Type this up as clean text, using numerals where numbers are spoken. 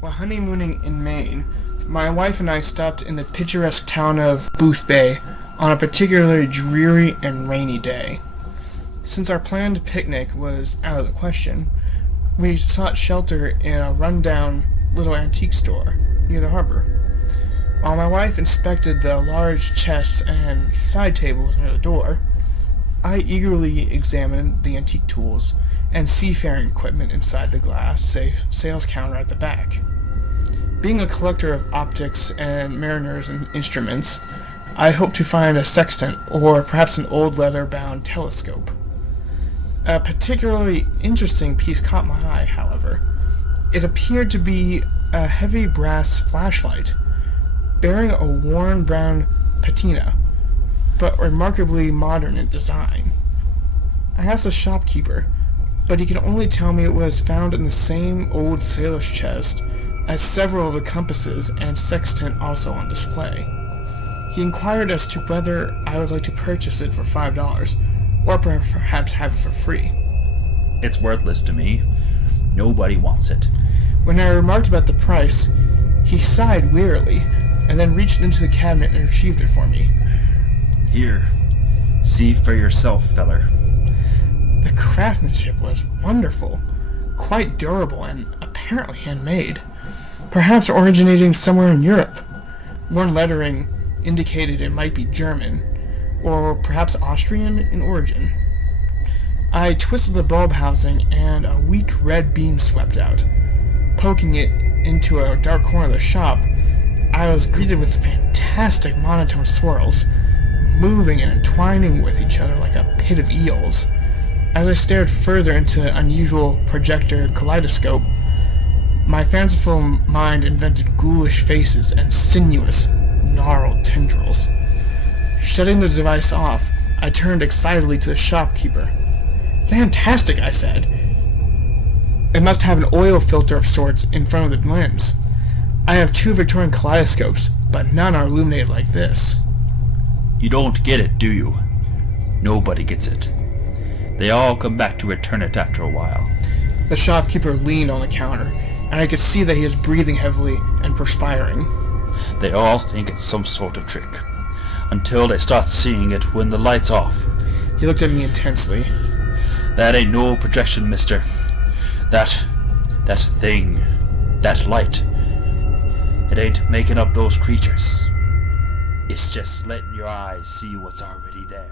While honeymooning in Maine, my wife and I stopped in the picturesque town of Booth Bay on a particularly dreary and rainy day. Since our planned picnic was out of the question, we sought shelter in a run-down little antique store near the harbor. While my wife inspected the large chests and side tables near the door, I eagerly examined the antique tools and seafaring equipment inside the glass sales counter at the back. Being a collector of optics and mariners and instruments, I hoped to find a sextant or perhaps an old leather-bound telescope. A particularly interesting piece caught my eye, however. It appeared to be a heavy brass flashlight, bearing a worn brown patina, but remarkably modern in design. I asked the shopkeeper, but he could only tell me it was found in the same old sailor's chest as several of the compasses and sextant also on display. He inquired as to whether I would like to purchase it for $5, or perhaps have it for free. It's worthless to me. Nobody wants it. When I remarked about the price, he sighed wearily, and then reached into the cabinet and retrieved it for me. Here, see for yourself, feller. The craftsmanship was wonderful, quite durable and apparently handmade, perhaps originating somewhere in Europe. Worn lettering indicated it might be German, or perhaps Austrian in origin. I twisted the bulb housing and a weak red beam swept out. Poking it into a dark corner of the shop, I was greeted with fantastic monotone swirls, moving and entwining with each other like a pit of eels. As I stared further into the unusual projector kaleidoscope, my fanciful mind invented ghoulish faces and sinuous, gnarled tendrils. Shutting the device off, I turned excitedly to the shopkeeper. "Fantastic," I said. "It must have an oil filter of sorts in front of the lens. I have 2 Victorian kaleidoscopes, but none are illuminated like this." You don't get it, do you? Nobody gets it. They all come back to return it after a while. The shopkeeper leaned on the counter, and I could see that he was breathing heavily and perspiring. They all think it's some sort of trick, until they start seeing it when the light's off. He looked at me intensely. That ain't no projection, mister. That thing, that light, it ain't making up those creatures. It's just letting your eyes see what's already there.